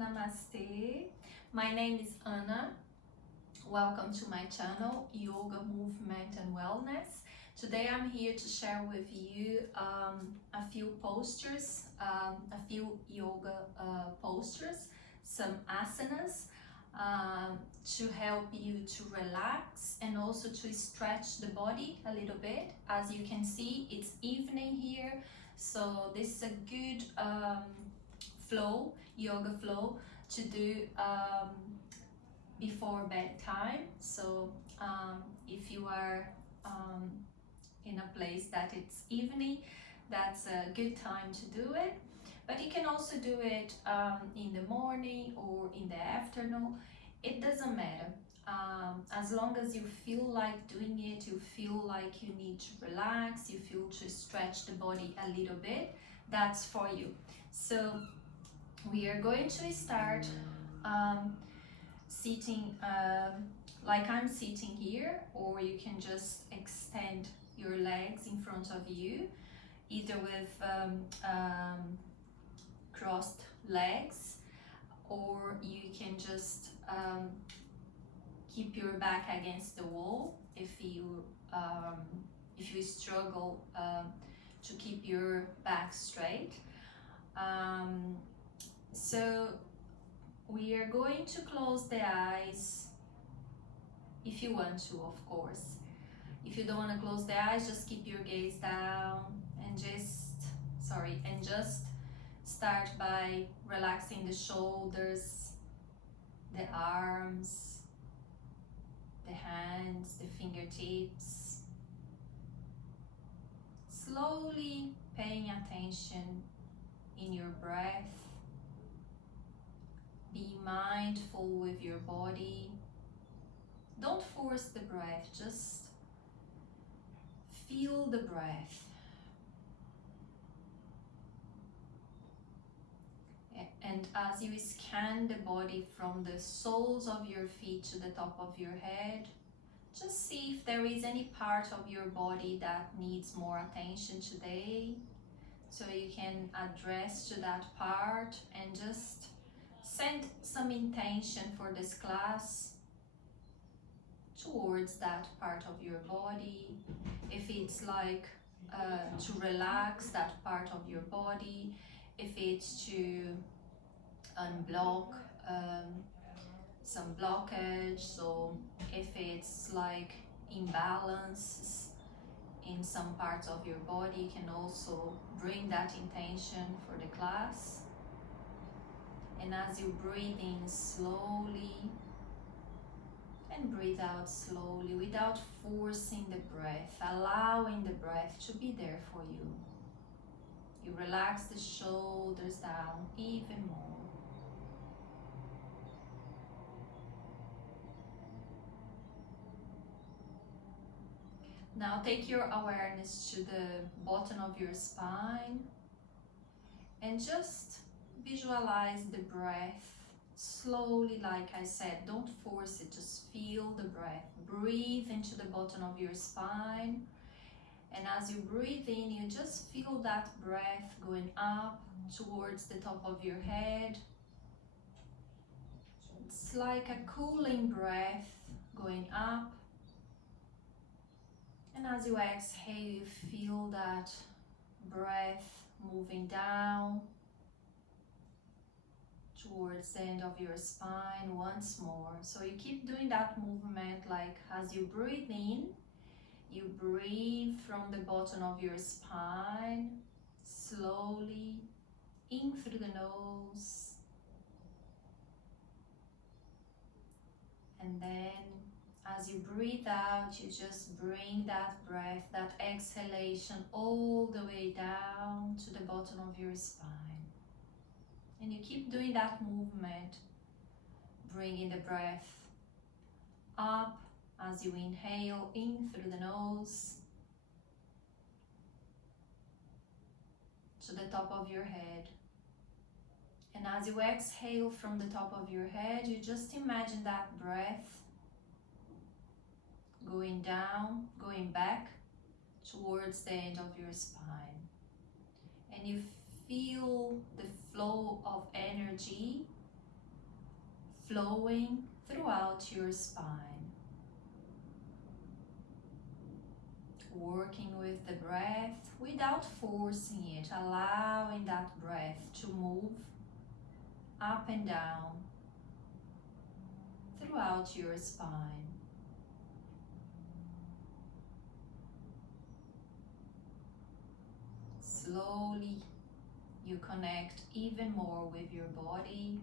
Namaste. My name is Anna. Welcome to my channel, Yoga, Movement and Wellness. Today I'm here to share with you a few postures, a few yoga postures, some asanas to help you to relax and also to stretch the body a little bit. As you can see, it's evening here, so this is a good flow, yoga flow to do before bedtime. So if you are in a place that it's evening, that's a good time to do it. But you can also do it in the morning or in the afternoon. It doesn't matter. As long as you feel like doing it, you feel like you need to relax, you feel to stretch the body a little bit, that's for you. So we are going to start sitting like I'm sitting here, or you can just extend your legs in front of you, either with crossed legs, or you can just keep your back against the wall if you struggle to keep your back straight. So we are going to close the eyes if you want to, of course. If you don't want to close the eyes, just keep your gaze down and just start by relaxing the shoulders, the arms, the hands, the fingertips. Slowly paying attention in your breath. Be mindful with your body. Don't force the breath, just feel the breath. And as you scan the body from the soles of your feet to the top of your head, just see if there is any part of your body that needs more attention today. So you can address to that part and just send some intention for this class towards that part of your body. If it's like to relax that part of your body, if it's to unblock some blockage, so if it's like imbalance in some parts of your body, you can also bring that intention for the class. And as you breathe in slowly and breathe out slowly without forcing the breath, allowing the breath to be there for you. You relax the shoulders down even more. Now take your awareness to the bottom of your spine and just visualize the breath slowly. Like I said, don't force it, just feel the breath. Breathe into the bottom of your spine, and as you breathe in, you just feel that breath going up towards the top of your head. It's like a cooling breath going up, and as you exhale, you feel that breath moving down towards the end of your spine once more. So you keep doing that movement, like as you breathe in, you breathe from the bottom of your spine, slowly in through the nose, and then as you breathe out, you just bring that breath, that exhalation all the way down to the bottom of your spine. And you keep doing that movement, bringing the breath up as you inhale in through the nose to the top of your head. And as you exhale from the top of your head, you just imagine that breath going down, going back towards the end of your spine. And you feel the flow of energy flowing throughout your spine. Working with the breath without forcing it, allowing that breath to move up and down throughout your spine. Slowly you connect even more with your body.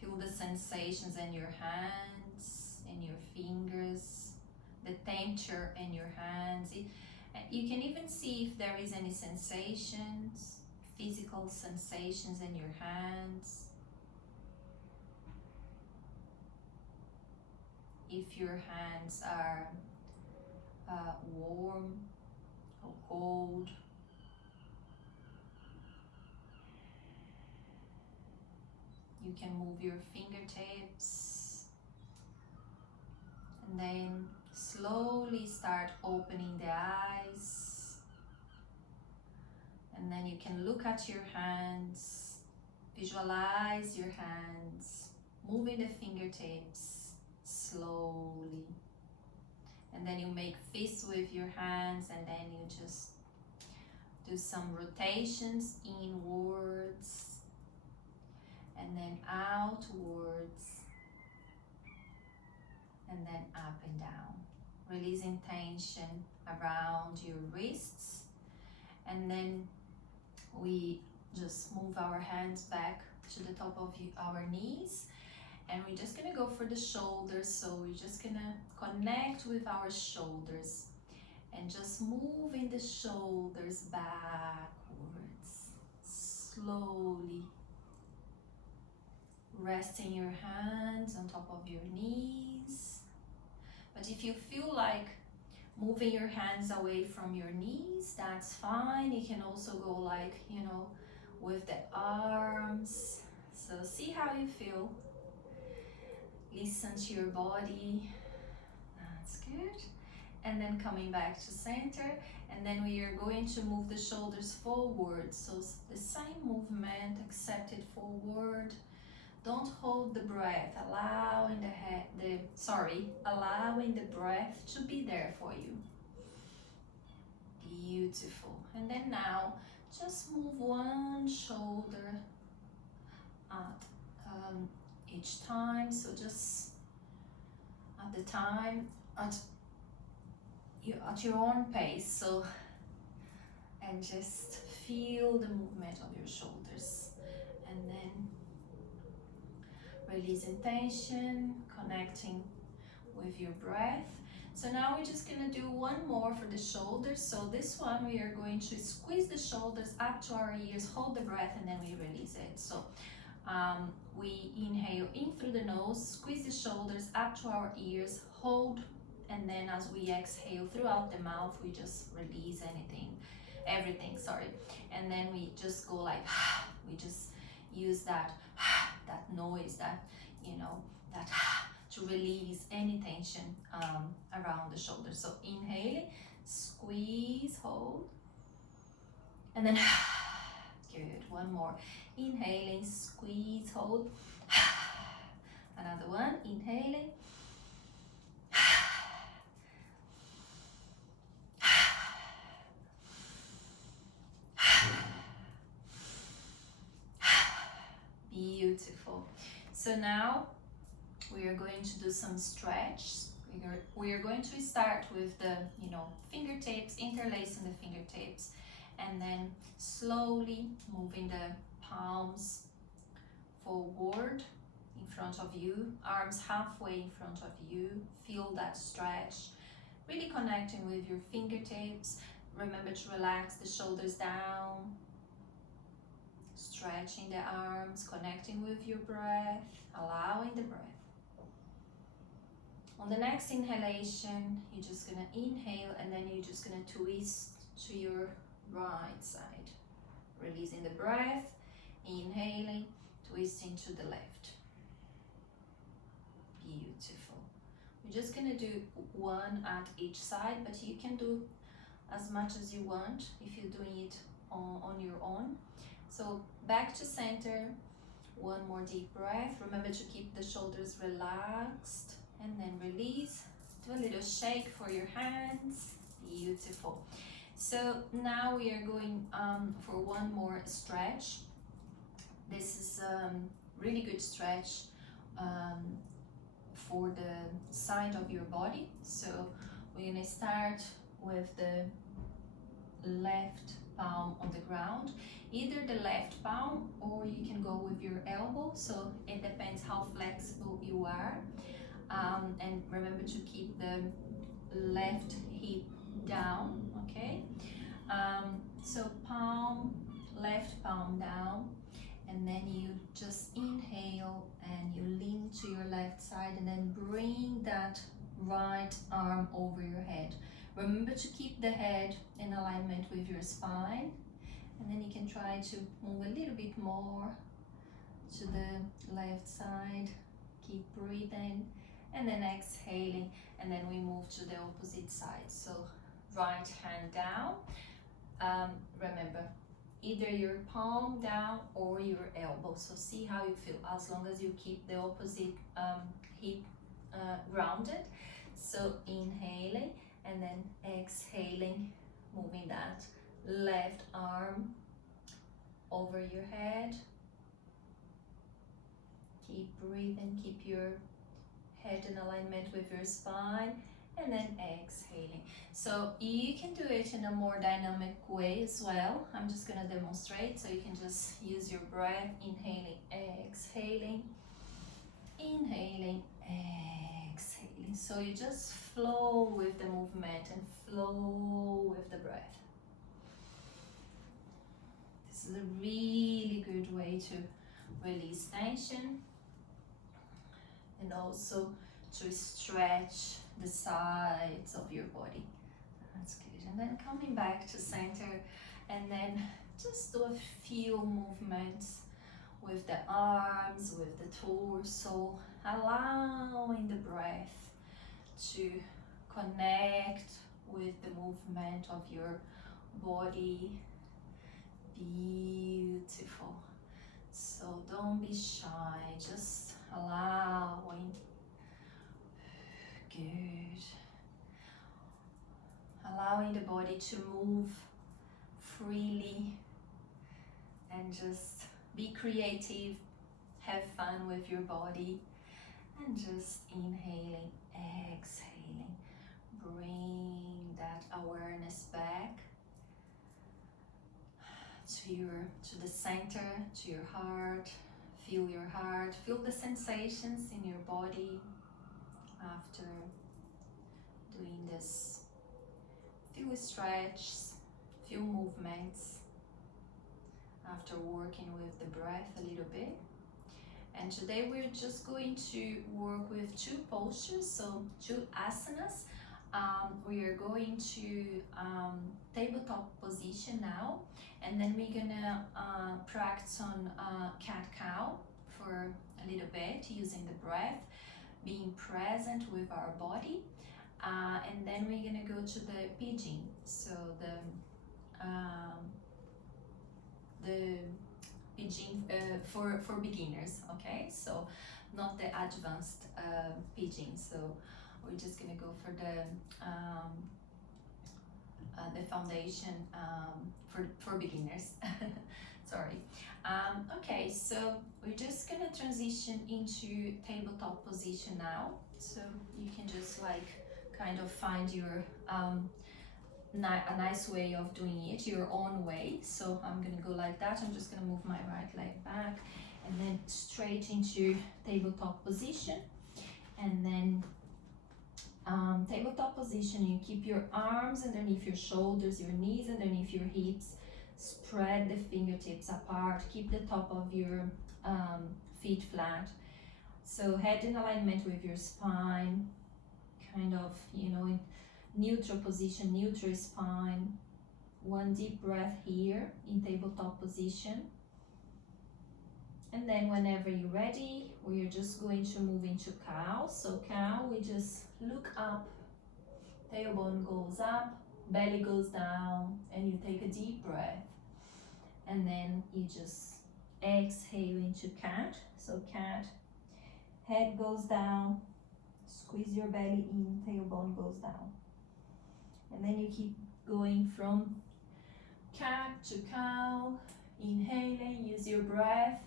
Feel the sensations in your hands, in your fingers, the temperature in your hands. You can even see if there is any sensations, physical sensations in your hands. If your hands are warm or cold. You can move your fingertips and then slowly start opening the eyes, and then you can look at your hands, visualize your hands, moving the fingertips slowly, and then you make fists with your hands, and then you just do some rotations inwards and then outwards, and then up and down, releasing tension around your wrists. And then we just move our hands back to the top of our knees, and we're just gonna go for the shoulders. So we're just gonna connect with our shoulders and just moving the shoulders backwards slowly. Resting your hands on top of your knees. But if you feel like moving your hands away from your knees, that's fine. You can also go like, with the arms. So see how you feel. Listen to your body. That's good. And then coming back to center. And then we are going to move the shoulders forward. So the same movement, except it forward. Don't hold the breath, allowing allowing the breath to be there for you. Beautiful. And then now, just move one shoulder at each time. So just at the time, at your own pace. So, and just feel the movement of your shoulders, and then releasing tension, connecting with your breath. So now we're just gonna do one more for the shoulders. So this one we are going to squeeze the shoulders up to our ears, hold the breath, and then we release it. So we inhale in through the nose, squeeze the shoulders up to our ears, hold, and then as we exhale throughout the mouth, we just release everything, and then we just go like, we just use that noise, that to release any tension around the shoulders. So inhale, squeeze, hold, and then good. One more. Inhaling, squeeze, hold. Another one. Inhaling. Beautiful. So now we are going to do some stretch. We are going to start with the fingertips, interlacing the fingertips, and then slowly moving the palms forward in front of you, arms halfway in front of you. Feel that stretch, really connecting with your fingertips. Remember to relax the shoulders down, stretching the arms, connecting with your breath, allowing the breath. On the next inhalation, you're just gonna inhale, and then you're just gonna twist to your right side, releasing the breath, inhaling, twisting to the left. Beautiful. We're just gonna do one at each side, but you can do as much as you want if you're doing it on your own. So back to center, One more deep breath. Remember to keep the shoulders relaxed and then release. Do a little shake for your hands. Beautiful. So now we are going for one more stretch. This is really good stretch for the side of your body. So we're going to start with the left palm on the ground, either the left palm or you can go with your elbow, so it depends how flexible you are. And remember to keep the left hip down, okay? So palm, left palm down, and then you just inhale and you lean to your left side and then bring that right arm over your head. Remember to keep the head in alignment with your spine, and then you can try to move a little bit more to the left side. Keep breathing and then exhaling, and then we move to the opposite side. So right hand down. Remember, either your palm down or your elbow. So see how you feel, as long as you keep the opposite hip grounded. So inhaling and then exhaling, moving that left arm over your head. Keep breathing, keep your head in alignment with your spine, and then exhaling. So you can do it in a more dynamic way as well. I'm just going to demonstrate, so you can just use your breath, inhaling, exhaling, inhaling, exhaling. So you just flow with the movement and flow with the breath. This is a really good way to release tension and also to stretch the sides of your body. That's good. And then coming back to center, and then just do a few movements with the arms, with the torso, allowing the breath to connect with the movement of your body. Beautiful. So don't be shy, just allowing. Good. Allowing the body to move freely and just be creative, have fun with your body, and just inhaling, exhaling. Bring that awareness back to the center, to your heart. Feel your heart, feel the sensations in your body after doing this. Few stretches, few movements after working with the breath a little bit. And today we're just going to work with two postures, so two asanas. We are going to tabletop position now, and then we're gonna practice on cat-cow for a little bit using the breath, being present with our body, and then we're gonna go to the pigeon, so the pigeon for beginners, okay? So not the advanced pigeon. So we're just gonna go for the foundation for beginners. Sorry. Okay, so we're just gonna transition into tabletop position now. So you can just like kind of find your a nice way of doing it, your own way. So I'm gonna go like that. I'm just gonna move my right leg back and then straight into tabletop position. And then tabletop position, you keep your arms underneath your shoulders, your knees underneath your hips, spread the fingertips apart, keep the top of your feet flat. So head in alignment with your spine, kind of, you know, in neutral position, neutral spine. One deep breath here in tabletop position. And then whenever you're ready, we are just going to move into cow. So cow, we just look up, tailbone goes up, belly goes down, and you take a deep breath. And then you just exhale into cat. So cat, head goes down, squeeze your belly in, tailbone goes down. And then you keep going from cat to cow, inhaling, use your breath,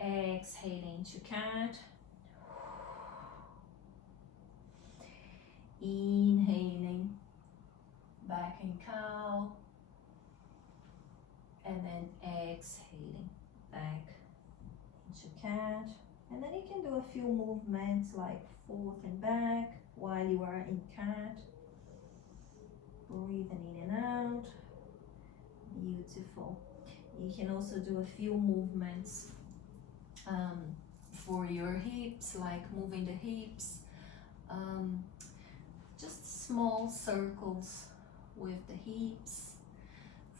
exhaling to cat, inhaling, back in cow, and then exhaling, back into cat. And then you can do a few movements like forth and back while you are in cat. Breathing in and out. Beautiful. You can also do a few movements for your hips, like moving the hips. Just small circles with the hips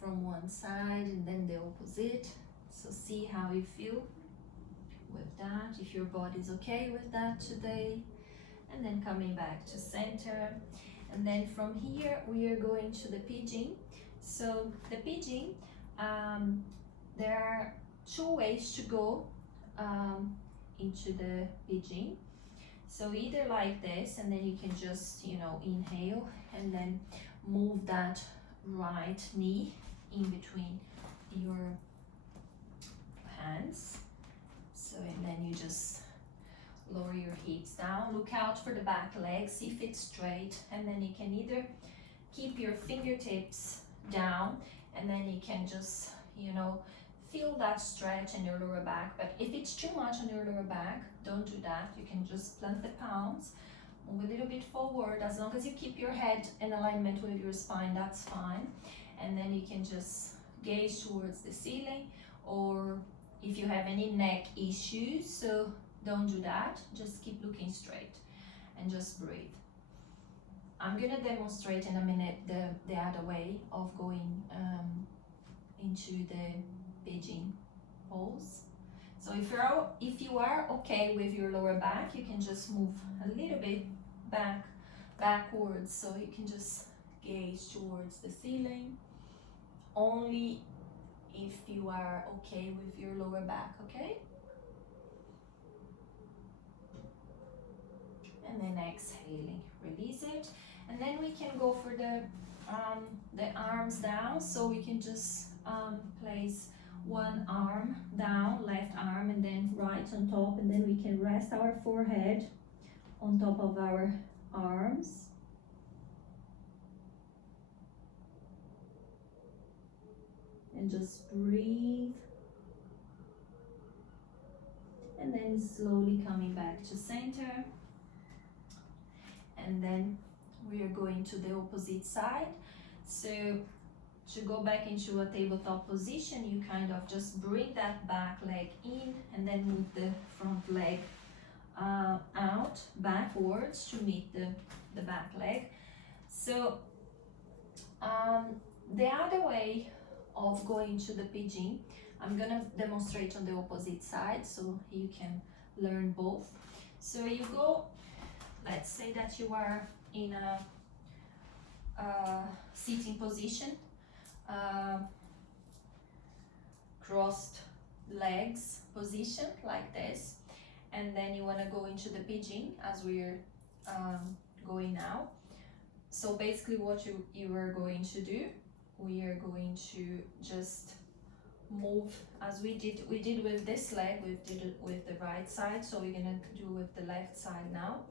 from one side and then the opposite. So see how you feel with that, if your body's okay with that today. And then coming back to center. And then from here we are going to the pigeon. So the pigeon, there are two ways to go into the pigeon. So either like this, and then you can just, inhale and then move that right knee in between your hands. So, and then you just lower your hips down, look out for the back leg, see if it's straight, and then you can either keep your fingertips down, and then you can just, feel that stretch in your lower back. But if it's too much on your lower back, don't do that. You can just plant the palms, move a little bit forward. As long as you keep your head in alignment with your spine, that's fine. And then you can just gaze towards the ceiling, or if you have any neck issues, so don't do that. Just keep looking straight and just breathe. I'm gonna demonstrate in a minute the other way of going into the pigeon pose. So if you are okay with your lower back, you can just move a little bit backwards, so you can just gaze towards the ceiling. Only if you are okay with your lower back, okay? And then exhaling, release it. And then we can go for the arms down. So we can just place one arm down, left arm, and then right on top, and then we can rest our forehead on top of our arms. And just breathe. And then slowly coming back to center. And then we are going to the opposite side. So to go back into a tabletop position, you kind of just bring that back leg in and then move the front leg out backwards to meet the back leg. So the other way of going to the pigeon, I'm gonna demonstrate on the opposite side so you can learn both. So you go, let's say that you are in a sitting position, crossed legs position like this, and then you want to go into the pigeon as we're going now. So basically what you are going to do, we are going to just move as we did with this leg. We did it with the right side, so we're gonna do with the left side now.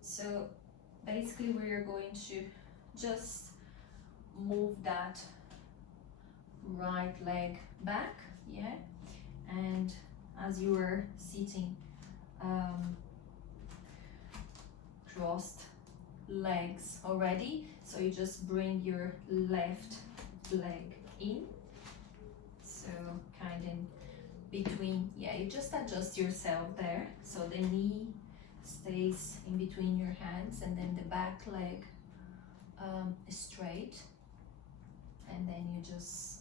So basically we are going to just move that right leg back, yeah, and as you are sitting crossed legs already, so you just bring your left leg in, so kind of between, yeah, you just adjust yourself there so the knee stays in between your hands, and then the back leg is straight, and then you just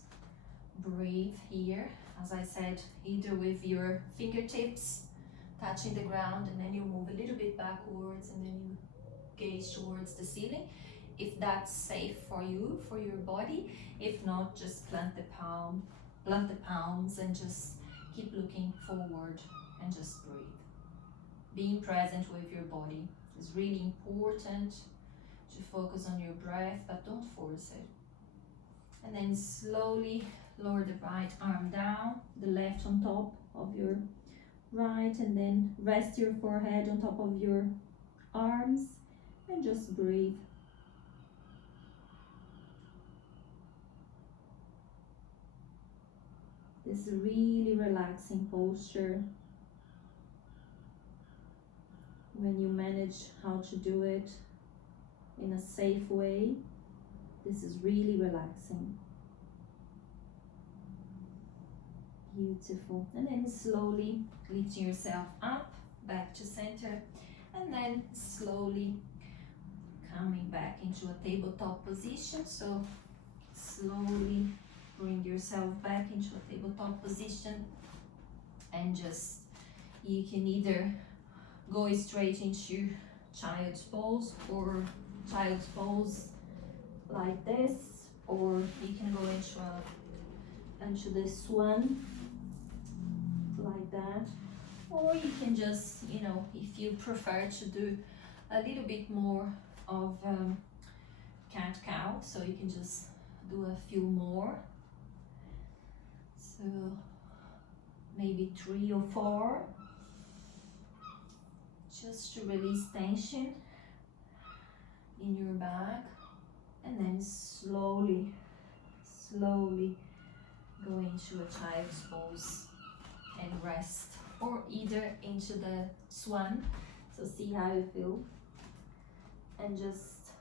breathe here, as I said, either with your fingertips touching the ground, and then you move a little bit backwards, and then you gaze towards the ceiling. if that's safe for you, for your body. If not, just plant the palms and just keep looking forward and just breathe. Being present with your body is really important, to focus on your breath, but don't force it. And then slowly lower the right arm down, the left on top of your right, and then rest your forehead on top of your arms and just breathe. This is a really relaxing posture. When you manage how to do it in a safe way, this is really relaxing. Beautiful. And then slowly lifting yourself up, back to center, and then slowly coming back into a tabletop position. So slowly bring yourself back into a tabletop position, and just, you can either go straight into child's pose or child's pose like this, or you can go into the swan like that, or you can just, if you prefer to do a little bit more of cat cow, so you can just do a few more, so maybe 3 or 4, just to release tension in your back, and then slowly go into a child's pose and rest, or either into the swan. So see how you feel, and just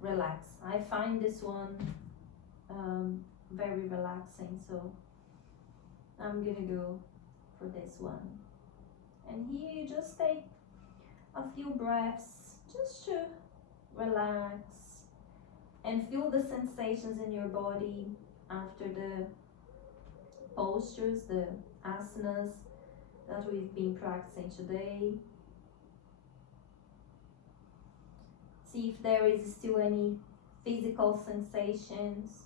relax. I find this one very relaxing, so I'm gonna go for this one. And here you just take a few breaths just to relax and feel the sensations in your body after the postures, the asanas that we've been practicing today. See if there is still any physical sensations.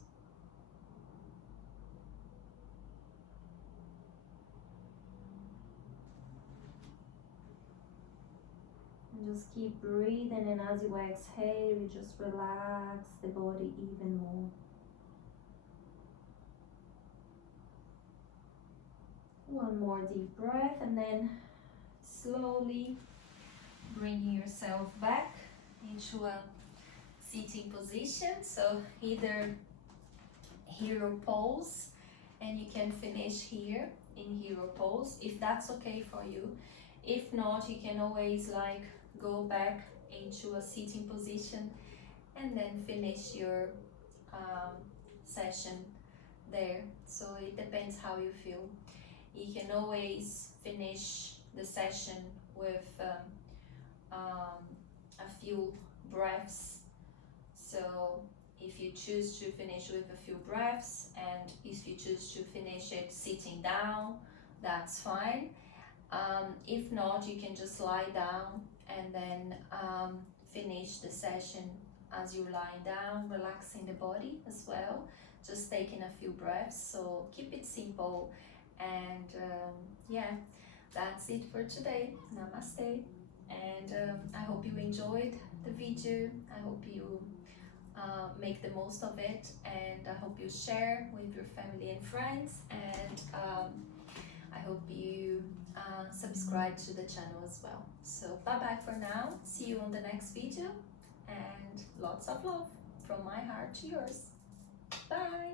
Just keep breathing, and as you exhale, you just relax the body even more. One more deep breath, and then slowly bringing yourself back into a sitting position. So either hero pose, and you can finish here in hero pose if that's okay for you. If not, you can always go back into a sitting position and then finish your session there. So it depends how you feel. You can always finish the session with a few breaths. So if you choose to finish with a few breaths, and if you choose to finish it sitting down, that's fine. If not, you can just lie down and then finish the session as you're lying down, relaxing the body as well, just taking a few breaths. So keep it simple, and yeah, that's it for today. Namaste, and I hope you enjoyed the video. I hope you make the most of it, and I hope you share with your family and friends, and I hope you subscribe to the channel as well. So bye bye for now, see you on the next video, and lots of love from my heart to yours. Bye.